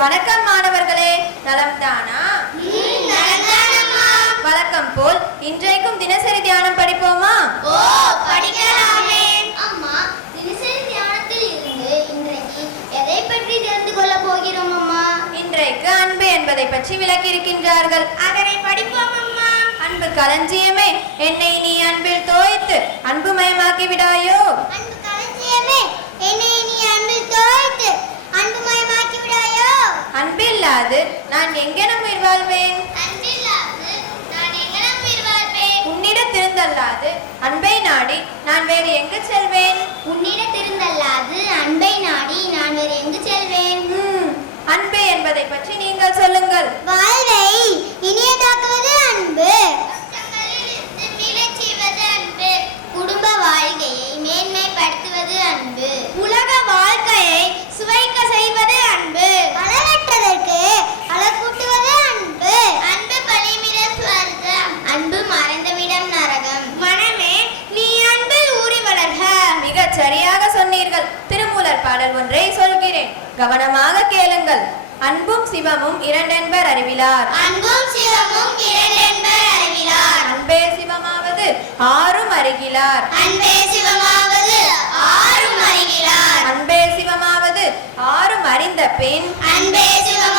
வணக்கம் மாணவர்களே நலம் தானா வழக்கம் போல் இன்றைக்கும் தினசரி தியானம் படிப்போமா? இன்றைக்கு எதை பற்றி தெரிந்து கொள்ள போகிறோம் அம்மா? இன்றைக்கு அன்பு என்பதை பற்றி விளக்கியிருக்கின்றார்கள். அதனை படிப்போம் அன்பு களஞ்சியமே என்னை நீ அன்பில் தோய்த்து அன்புமயமாக்கி விடாயோ அன்பு களஞ்சியமே என்னை நீ அன்பில் தோய்த்து அன்புமயமாக்கி விடாயோ அன்பில்லாது நான் எங்கெனம் உயிர் வாழ்வேன்? அன்பில்லாது நான் எங்கனம் உயிர் வாழ்வேன்? உன்னிடத்திருந்தல்லாது அன்பை நாடி நான் வேறு எங்கு செல்வேன்? உன்னிடத்திருந்தல்லாது அன்பை நாடி நான் வேறு எங்கு செல்வேன்? அன்பு என்பதை பற்றி நீங்கள் சொல்லுங்கள். சரியாக சொன்னீர்கள். திருமூலர் பாடல் ஒன்றை சொல்கிறேன். கவனமாக கேளுங்கள். அன்பும் சிவமும் இரண்டென்பர் அறிவிலார். அன்பும் சிவமும் இரண்டென்பர் அறிவிலார். அன்பே சிவமாவது ஆறும் அறிகிலார் அன்பே சிவமாவது ஆறும் அறிகிறார் அன்பே சிவமாவது ஆறும் அறிந்த பின் அன்பே சிவமாவது